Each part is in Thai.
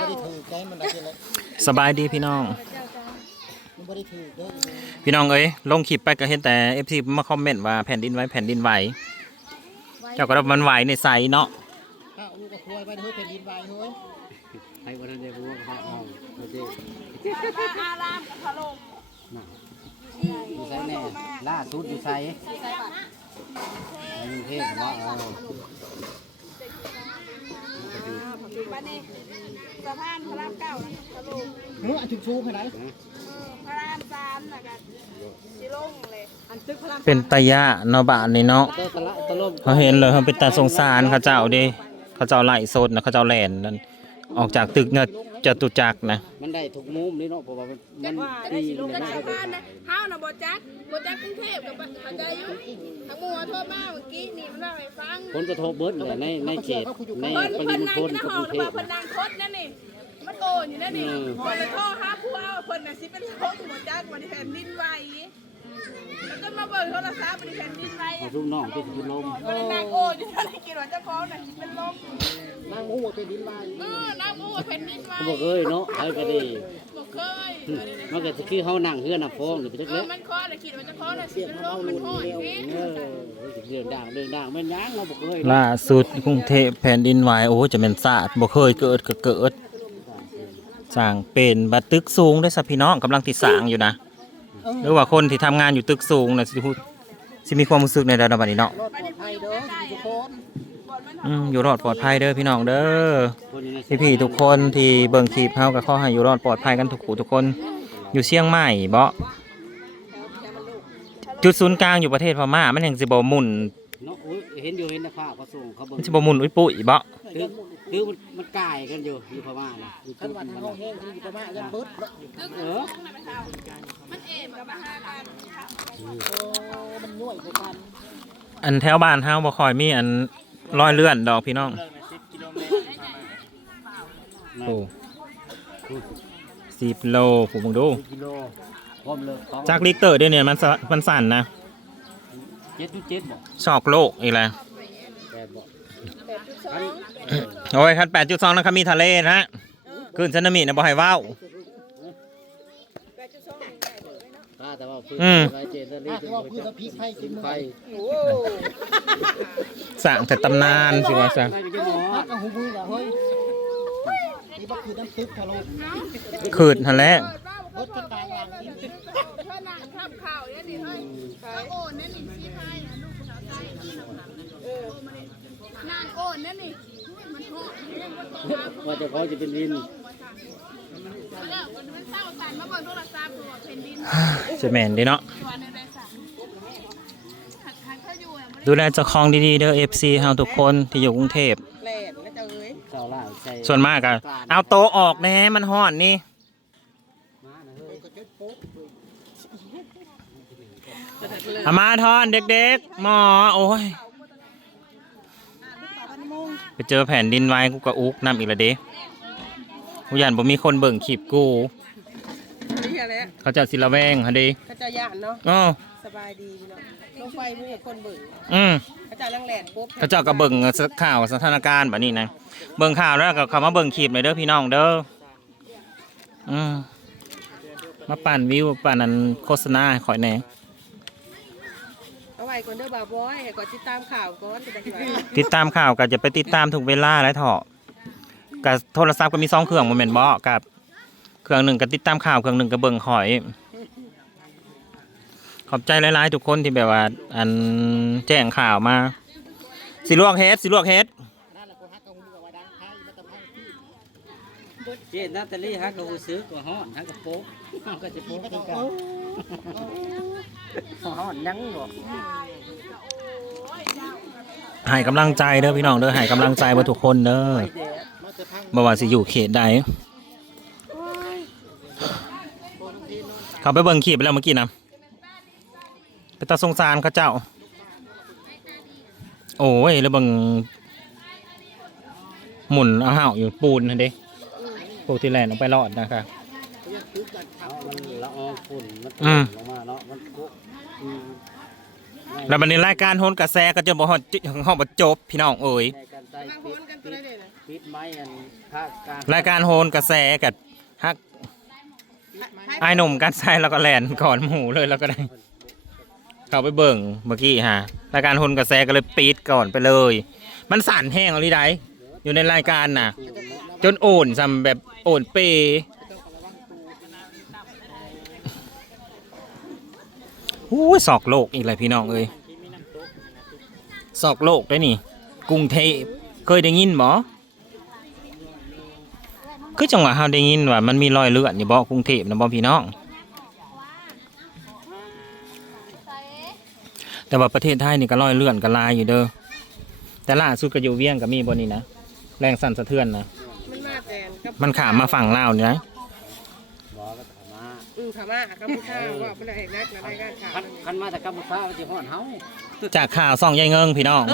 บ่ได้ถือใจมันได้เลยสบายดีพี่น้อง มันบ่ได้ถือเด้อพี่น้องเอ้ยลงคลิปไปก็เห็นแต่ FC มาคอมเมนต์ว่าแผ่นดินไหวแผ่นดินไหวเจ้าก็รับมันไหวในไซเนาะข้าวลูกก็ควยไปเฮ้ยแผ่นดินไหวเฮ้ยให้วันนั้นได้รู้ว่าเขาเอาเราจะอารามกับพะลมอยู่ใส่แน่ล่าสุดอยู่ใส่ในกรุงเทพว่าเอา บ้านนี้สะพานพระรามเก้านะพะลมเฮ้ยอันชุกชูไปไหนพระรามสามนะกันสิลงเลยอันตึกพระรามเป็นตายะเนาะบ้านนี่เนาะเตะตะละตะล่มเขาเห็นเลยเขาเป็นตาสงสารเขาเจ้าเดิเขาเจ้าไล่โซดนะเขาเจ้าแลนนั่น ออกจากตึกเนี่ยจตุจักรนะมันได้ทุกมุมนี่เนาะเพราะว่ามันมันดีมันจักได้สะพานนะเฮาน่ะบ่จักบ่จักกรุงเทพกับเข้าใจอยู่ทั้งหมู่โทรมาเมื่อกี้นี่มันว่าให้ฟังผลกระทบเบิดเลยในในเขตในเพิ่นปริเพิ่นมณนั่งฑลอยู่ในกับห้อกงรุงแล้วเทว่าพเพิ่นนั่งคดนั่นนี่มันโตอยู่นั่นนี่เพิ่นเลยโทรหาผู้เอาเพิ่นน่ะสิเป็นโทรบ่จักบ่ได้แผ่นดินไหว แล้วก็มาเบิ่งโทรศัพท์บ่ได้แผ่นดินไหวเอาทุ่งน้องที่สิลมบ่ได้นั่งโอ้อยู่นั่นกินว่าเจ้าของน่ะสิเป็นลมนางหูว่าแผ่นดินไหวเออน้ำอู้แผ่นดินไหวเขาบอกเอ้ยเนาะไอ้ก็ดีบ่เคยมันก็คือเขานั่งเฮือน่ะฟ้องนี่ไปจักเอเล็อกมันคอเลยคิดว่าเจ้าของน่ะสิเป็นลมมันห้อยพี่เออเรื่องด่างเรื่องด่างแม่นยังเราบอกเอ้ยล่าสุดกรุงเทพแผ่นดินไหวโอ้จะเป็นศาสตร์บ่เคยเกิดก็เกิดสร้างเป็นบัดตึกสูงได้อสัพี่น้องกำลังติดสร้างอยู่นะ หรือว่าคนที่ทำงานอยู่ตึกสูงนะสิพูดสิมีความรู้สึกในระดับนี้เนาะรอดปลอดภัยเด้อทุกคนอืมอยู่รอดปลอดภัยเด้อพี่น้องเด้อคนนี้นะพี่พี่ๆทุกคนที่เบิ่งคลิปเฮาก็ขอให้อยู่รอดปลอดภัยกันทุกผู้ทุกคนอยู่เชียงใหม่บ่จุดศูนย์กลางอยู่ประเทศพม่ามันยังสิบ่หมุนเนาะอุ๊ยเห็นอยู่เห็นในภาพเขาส่งเขาเบิ่งมันสิบ่หมุนอุ้ยปุ้ยบ่คื อคือมันมันก่ายกันอยู่อยู่พม่านะอยู่คันว่าทางห้องแห้งที่อยู่ประมาณยันเบิดเนาะเออมันเอ็มกับมาหากันโอ้มันน่วยกว่ากันอันแถวบ้านเฮาบ่ค่อยมีอันรอยเลื่อนดอกพี่น้องโอ้10โลผมมึงดูกิโลพร้อมเลยของจากลิกเตอร์เดี๋ยวนี้มันสะมันสั่นนะเจ็ดจุดเจ็ดบอกชอกโลกอีกแล้วแปดบอก โอ้ยคัน8.2นะครับมีทะเลนะขึ้นสึนามินะบ่ให้เว้าถ้าแต่ว่าพื้นอืมไรเจนตะลีถ้าว่าพืชพริกให้กินมื้อไฟไสร้างแต่ตำนานสิว่าซะไม่ได้หมอพักกับหูมือล่ะเฮ้ยนี่บ่คือน้ำตึกทะลุขืดหั่นแหละเบิดกั นกลางหลังกินเพื่อนนั่งทำข่าวเนี่ยนี่เฮ้ยโอนเนี่ยนี่ชี้ไพ่นะลูกสาวใต้เอองานโอนเนี่ยนี่มันโหดเนี่ยมันโตมาว่าจะเขาจะเป็นวินแล้วมันเศร้าสันมาบนโทรศัพท์ตัวแผ่นดินจะแม่นเด้เนาะตัวในได้สั่งหักหักเขาอยู่อะมันดูแลเจ้าของดีๆเด้อ FC เฮาทุกคนที่อยู่กรุงเทพแหลนนะเจ้าเอ้ยเจ้าล่าใส่ส่วนมากอะเอาโตะออกแน่มันฮ้อนนี่มานะเฮ้ยเอามาทอนเด็กๆหมอโอ้ย ไปเจอแผ่นดินไหวกูก็อุกน้ำอีกและเด้กูยันบ่มีคนเบิ่งคลิปกูนี่อะไรเขาเจะสิละแวงฮะเดิกระจายานเนาะอ้อสบายดีพี่น้องลงไฟมือคนเบิ่งอืม กระจายลังแหลนปุ๊บเขาเจ้าก็เบิ่งข่าวสถานการณ์แบบนี้นะ เบิ่งข่าวแล้วก็เข้ามาเบิ่งคลิปหน่อยเด้อพี่น้องเด้ออืมมาปั่นวิวปั่นอันโฆษณาให้ข่อยแหน่เอาไว้ก่อนเด้อบาบอยให้ก่อนติดตามข่าวก่อนจะได้ไหวติดตามข่าวก็จะไปติดตามทุกเวลาและเถาะกับโทรศัพท์ก็มีสองเครื่องโมเมนต์บอกับ เครื่องหนึ่งก็ติดตามข่าวเครื่องหนึ่งก็เบิ่งข่อย ขอบใจหลายๆทุกคนที่แบบว่า อันแจ้งข่าวมา สิลวกเฮ็ดสิลวกเฮ็ดนั่นแหละกูฮักกับหูกับว่าดังไทยมาตะไคร้ที่เจนนาตาลีฮักกับหูซื้อกับฮ้อนฮักกับโป๊กก็จะโป๊กไม่คืต้อองกันเอาฮ้อนยังบอก ให้กำลังใจเด้อพี่น้องเด้อให้กำลังใจมาทุกคนเด้อมาจะพังบ่ว่าสิอยู่เขตใดเขาไปเบิ่งคลิปไปแล้วเมื่อกี้นะเป็นตาสงสารเขาเจ้า โอ้ยแล้วเบิ่งหมุนเอาเห่าอยู่ปูนนั่นเด้พวกที่แลนออกไปรอดนะคะมันละอองฝุ่นมันอืมลงมาเนาะมันโป๊กอืม แล้วบัดนี้รายการโหนกระแสก็จะบ่ฮอดจิฮอดบ่จบพี่น้องเอ้ยในการใต้บางคปิดนกันตัวปิดได้เลยนะปิดไม้อันค่าการรายการโหนกระแสกับฮักไอ้หนุ่มกันใส่แล้วก็แลนก่อนหมูเลยแล้วก็ได้ เข้าไปเบิ่งเมื่อกี้ฮะรายการโหนกระแสก็เลยปิดก่อนไปเลย มันสั่นแห้งเอาลีไดอยู่ในรายการน่ะ จนโอนซ้ำแบบโอนเป อู้ยศอกโลกอีกเลยพี่น้องเอ้ยศอกโลกได้นี่กรุงเทพเคยได้ยินบ่คือจังหวะเฮาได้ยินว่ามันมีรอยเลือดอยู่บ่กรุงเทพนะบ่พี่น้อง แต่ว่าประเทศไทยนี่ก็รอยเลื่อนก็ลายอยู่เด้อแต่ล่าสุดก็อยู่เวียงก็มีบนนี้นะแรงสั่นสะเทือนนะมันมาแต่กับมันขามมาฝั่งลาวนี่นะบอกก็ถาม มาอืมถามว่ากัมพูชาว่าเป็นอะไรนักอะไรกันข่าวคันคันมาจากกัมพูชาว่าสิฮ้อนเฮาจากข่าวซ่องยายเงิงพี่น้อง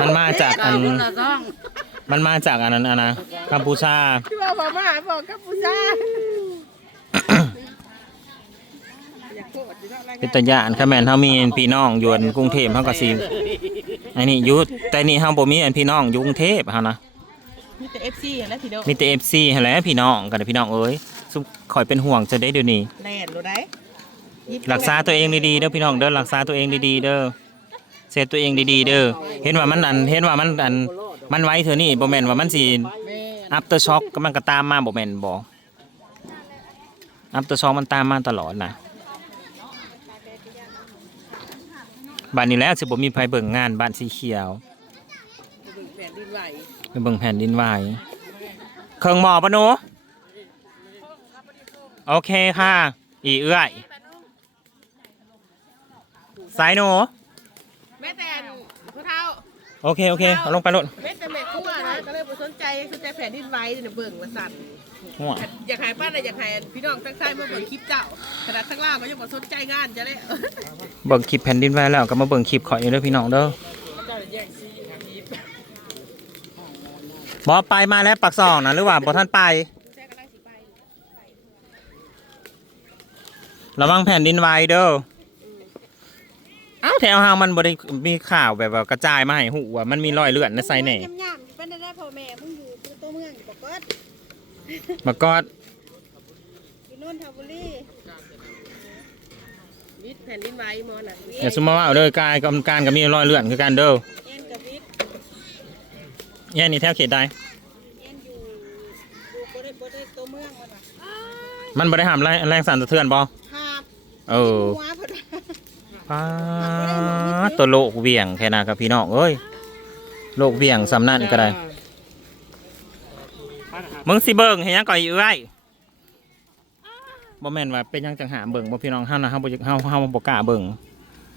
มันมาจากอัน มันมาจากอันนั้นอะนะกัมพูชาที่ว่าพม่าบอกกัมพูชาอยากโกรธอยู่เนาะรายเป็นงานตะยานค่ะแม่นเฮามีพี่น้องอยู่อันกรุงเทพเฮาก็สิอันนี้อยู่แต่นี่เฮาบ่มีอันพี่น้องอยู่กรุงเทพเฮานะมีแต่เอฟซีแล้วทีเดียวมีแต่ FC หั่นแหละพี่น้องกันพี่น้องเอ้ย ซุคอยเป็นห่วงจะได้เดี๋ยวนี้แล่นรู้ได้รักษาตัวเองดีๆเด้อพี่น้องเด้อรักษาตัวเองดีๆเด้อเซฟตัวเองดีๆเด้อเห็นว่ามันอันเห็นว่ามันอันมันไว้เถอะนี่บ่แม่นว่ามันสิอัปเตอร์ช็อคก็มันก็ตามมาบ่แม่นบ่อัปเตอร์ช็อคมันตามมาตลอดนะบ้านนี้แล้วสิบ่มีไผเบิ่งงานบ้านสีเขียวแผ่นดินไหวไปเบิ่งแผ่นดินไหวเครื่องหมอปะหนู โอเคค่ะ อีเอื้อยสายหนูแม่แต่ผู้เฒ่าโอเค โอเค เอาลงไปรถแม่แต่แม่ครัวนะก็เลยบ่สนใจสนใจแผ่นดินไหวเนี่ยเบิ่งว่าสั่นหัวอยากให้ป้าน่ะอยากให้พี่น้องทั้งซ้ายมาเบิ่งคลิปเจ้าขนาดทั้งล่างก็ยังบ่สนใจงานจะได้เบิ่งคลิปแผ่นดินไหวแล้วก็มาเบิ่งคลิปขอยเด้อพี่น้องเด้อบ่ไปมาแล้วปักซองนะหรือว่าบ่ท่านไป ระวังแผ่นดินไหวเด้อเอ้าแถวเฮามันบ่ได้มีข่าวแบบว่ากระจายมาให้หูว่ามันมีรอยเลือดในไซแหน่ย่ำๆเป็นได้พ่อแม่มึงอยู่ตัวเมืองอยู่บอกว่ามากอดอยู่นนทบุรีวิทย์แผ่นดินไหวหมอน่ะอย่าซุมมาว่าเอาเด้อกายกำการก็มีรอยเลือดคือกันเด้อเอ็นกับวิทย์แย่นี่แถวเขตใดเอ็นอยู่อยู่บ่ได้บ่ได้ตัวเมืองมันว่ะมันบ่ได้ห้ามแรงแรงสั่นสะเทือนบ่หาบ เออหัวพอดป้าดตัวโลกเหวี่ยงแค่นากับพี่น้องเอ้ยโลกเหวี่ยงสำนั่นก็ได้มึงสิเบิ่งเฮ็ดหยังก่อนอีเอ้ยบ่แม่นว่าเป็นหยังจังหาเบิ่งบ่พี่น้องเฮานะเฮาบ่อยากเฮาเฮาบ่กล้าเบิ่ง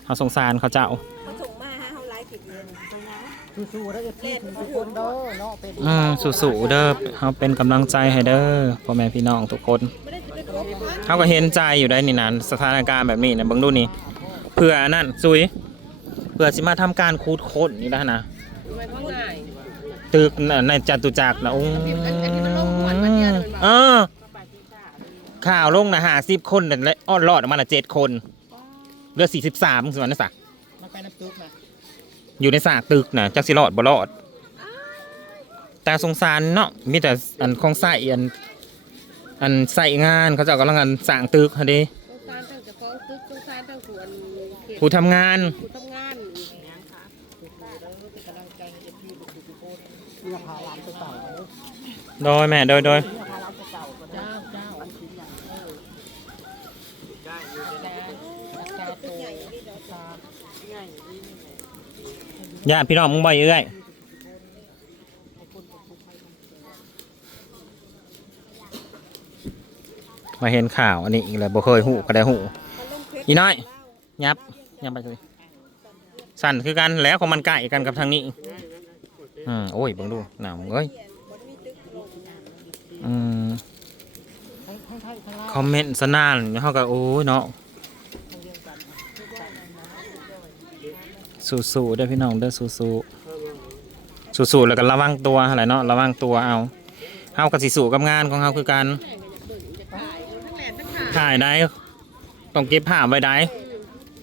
เฮาสงสารเขาเจ้าเขาส่งมาฮะเขาไลฟ์ผิดเลยนะสู้ๆได้เอฟซีทุกคนเด้อเนาะเป็นอืมสู้ๆเด้อเฮาเป็นกำลังใจให้เด้อพ่อแม่พี่น้องทุกคน ไม่ได้จะไปครบมันเฮาก็เห็นใจอยู่ได้นี่นะสถานการณ์แบบนี้นะเบิ่งดูนี่เพื่ออันนั่นซุยเพื่อสิมาทำการคูดค้นนี่นะนะมันก็ง่ายตึกน่ะในจตุจักรนะโอ้เออข่าวลงนะหาสิบคนแต่ละอ้อนรอดออกมาละเจ็ดคนเหลือสี่สิบสามสิวันนะสักมันไปน้ำซุปนะอยู่ในสากตึกนะจักสิรอดบ่รอดแต่สงสารเนาะมีแต่อันของใส่อัน อันใส่งานเขาเจะกำลังอันสร้างตึกฮะเดิสงสารทั้งเจ้าของตึกสงสารทั้งผู้อันเขตผู้ทำงาน ผู้ทำงานเรื่องพาหลานไปเต่าเด้อโดยแม่โดยโดยเรื่องพาหลานไปเต่าเจ้าเจ้าอันชิ้นใหญ่เออรักษาตัวรักษาญาติพี่น้องมึงบ่อยเอ้ย มาเห็นข่าวอันนี้อีกแล้วบ่เคยหูก็ได้หูอีน้อยยับยับไปเลยสั่นคือกันแล้วของมันใกล้กันกับทางนี้อืมโอ้ยบิ่งดูหนาวเอ้ยอืมคอมเมนต์สนานเขาก็โอ้ยเนาะสู้ๆเด้พี่น้องเด้สู้ๆสู้ๆแล้วก็ระวังตัวอะไรเนาะระวังตัวเอาเฮากับสิสู้กับงานของเฮาคือกัน ทั้งแหลนทั้งขา ถ่ายได้ ต้องเก็บภาพไว้ได้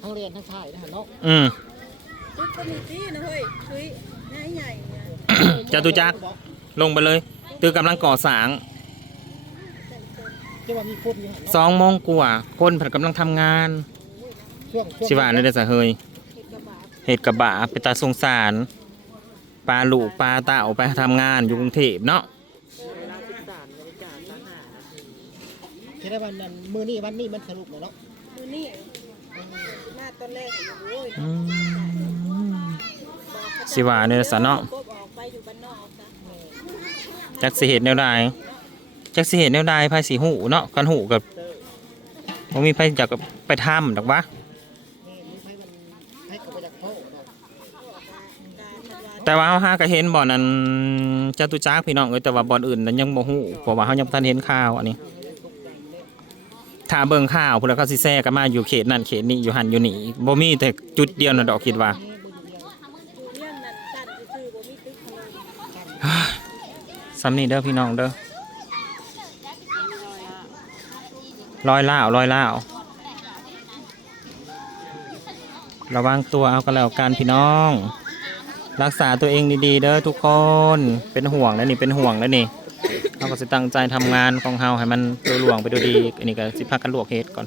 ทั้งเรียนทั้งถ่ายนะฮะเนาะอืมจุดก็มีตีนะเฮ้ยชุยง่ายใหญ่เนี่ยจตุจักรลงไปเลยตือกำลังก่อสร้างจะว่ามีคนอยู่หั่นสองโมงกว่าคนเพิ่นกำลังทำงาน ช่วงช่วงสิว่าในเด้อสะเฮยเหตุกระบะไปตาสงสารปลาลูกปลาเต่าไปทำงานอยู่กรุงเทพเนาะ คิดได้วันนั้นมื้อนี้วันนี้มันสรุปแล้วเนาะมือนี่มาตอนแรกโอ้ยอืมสิว่าในเด้อสะเนาะกบออกไปอยู่บ้านนอกซะจักสิเหตุแนวใดจักสิเหตุแนวใดไผสิหูเนาะกันหูกับบ่มีไผจักไปทำดอกวะนี่มีไผมันให้เขาไปจากพ่อเนาะแต่ว่าเฮาหาก็เห็นบ่อนนั้นจตุจักรพี่น้องเอ้ยแต่ว่าบ่อนอื่นนั้นยังบ่ฮู้เพราะว่าเฮายังบ่ทันเห็นข่าวอันนี้ ถ้าเบิ่งข่าวพุ่นแล้วเขาสิแซ่กันมาอยู่เขตนั้นเขตนี้อยู่หันอยู่นี่บ่มีแต่จุดเดียวน่ะดอกคิดว่าซ้ำนี่เด้อพี่น้องเด้อลอยล่าวลอยล่าวระวังตัวเอากันแล้วกันพี่น้อง รักษาตัวเองดีๆเด้อทุกคนเป็นห่วงแล้วนี่เป็นห่วงแล้วนี่ เราก็จะตั้งใจทำงานของเฮาให้มันตัวหลวงไปดูดีอันนี้ก็สิพักกันลวกเฮ็ดก่อน